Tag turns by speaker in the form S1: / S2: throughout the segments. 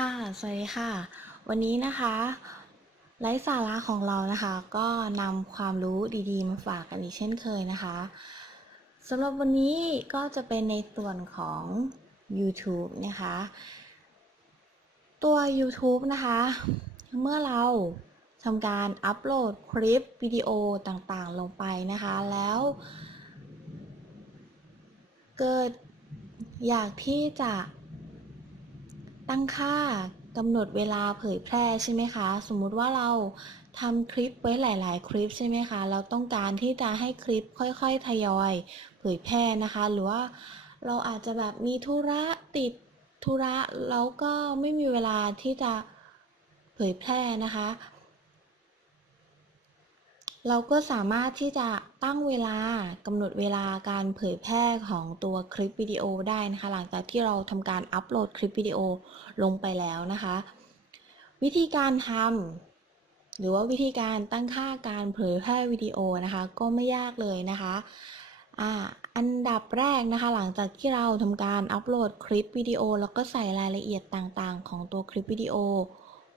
S1: ค่ะ สวัสดีค่ะ วันนี้นะคะไลฟ์สาระของเรานะคะ ก็นำความรู้ดีๆ มาฝากกันอีกเช่นเคยนะคะสำหรับวันนี้ก็จะเป็นในส่วนของ YouTube นะคะ ตัว YouTube นะคะ เมื่อเราทำการอัปโหลดคลิปวิดีโอต่างๆ ลงไปนะคะ แล้ว เกิดอยากที่จะ ตั้งค่ากำหนดเวลาเผยแพร่ใช่ไหมคะ สมมุติว่าเราทำคลิปไว้หลาย ๆ คลิปใช่ไหมคะ เราต้องการที่จะให้คลิปค่อยๆ ทยอยเผยแพร่นะคะ หรือว่าเราอาจจะแบบมีธุระติดธุระแล้วก็ไม่มีเวลาที่จะเผยแพร่นะคะ เราก็สามารถที่จะตั้งเวลากำหนดเวลาการเผยแพร่ของตัวคลิปวิดีโอได้นะคะ หลังจากที่เราทำการอัปโหลดคลิปวิดีโอลงไปแล้วนะคะ วิธีการทำหรือว่าวิธีการตั้งค่าการเผยแพร่วิดีโอนะคะ ก็ไม่ยากเลยนะคะอ่าอันดับแรกนะคะ หลังจากที่เราทำการอัปโหลดคลิปวิดีโอ แล้วก็ใส่รายละเอียดต่างๆ ของตัวคลิปวิดีโอ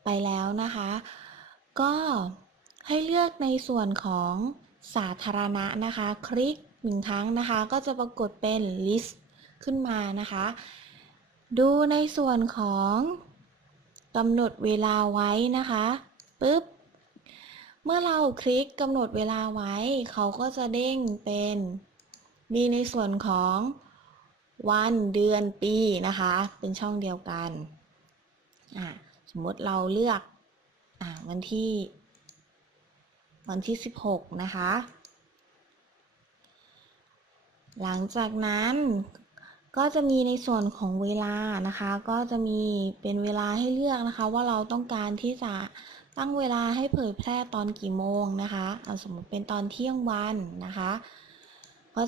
S1: ไปแล้วนะคะ ก็ ให้เลือกในส่วนของสาธารณะนะคะ คลิกหนึ่งครั้งนะคะ ก็จะปรากฏเป็น list ขึ้นมานะคะ ดูในส่วนของกำหนดเวลาไว้นะคะปุ๊บ เมื่อเราคลิกกำหนดเวลาไว้ เขาก็จะเด้งเป็น มีในส่วนของวันเดือนปีนะคะ เป็นช่องเดียวกันอ่าสมมติเราเลือกอวันที่ วันที่ 16 นะคะ หลังจากนั้นก็จะมีในส่วนของเวลานะคะ ก็จะมีเป็นเวลาให้เลือกนะคะ ว่าเราต้องการที่จะตั้งเวลาให้เผยแพร่ตอนกี่โมงนะคะเอาสมมติเป็นตอนเที่ยงวันนะคะ ก็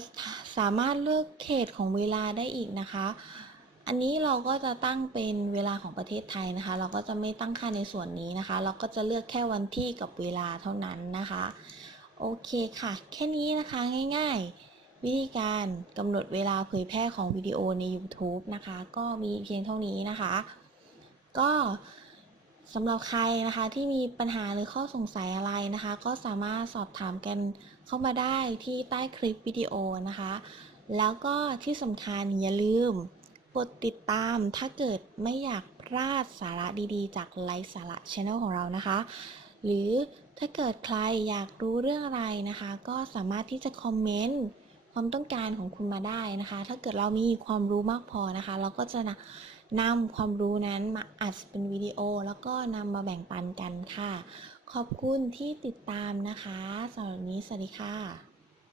S1: สามารถเลือกเขตของเวลาได้อีกนะคะ อันนี้เราก็จะตั้งเป็นเวลาของประเทศไทยนะคะ เราก็จะไม่ตั้งค่าในส่วนนี้นะคะ เราก็จะเลือกแค่วันที่กับเวลาเท่านั้นนะคะ โอเคค่ะ แค่นี้นะคะง่ายๆ วิธีการกำหนดเวลาเผยแพร่ของวิดีโอใน YouTube นะคะ ก็มีเพียงเท่านี้นะคะ ก็สำหรับใครนะคะที่มีปัญหาหรือข้อสงสัยอะไรนะคะ ก็สามารถสอบถามกันเข้ามาได้ที่ใต้คลิปวิดีโอนะคะ แล้วก็ที่สำคัญอย่าลืม กดติดตามถ้าเกิดไม่อยากพลาดสาระดีๆ จากไลฟ์สาระช anel ของเรานะคะ หรือถ้าเกิดใครอยากรู้เรื่องอะไรนะคะ ก็สามารถที่จะคอมเมนต์ความต้องการของคุณมาได้นะคะ ถ้าเกิดเรามีความรู้มากพอนะคะ เราก็จะนำความรู้นั้นมาอัดเป็นวิดีโอ แล้วก็นำมาแบ่งปันกันค่ะ ขอบคุณที่ติดตามนะคะสำหรับนี้สวัสดีค่ะ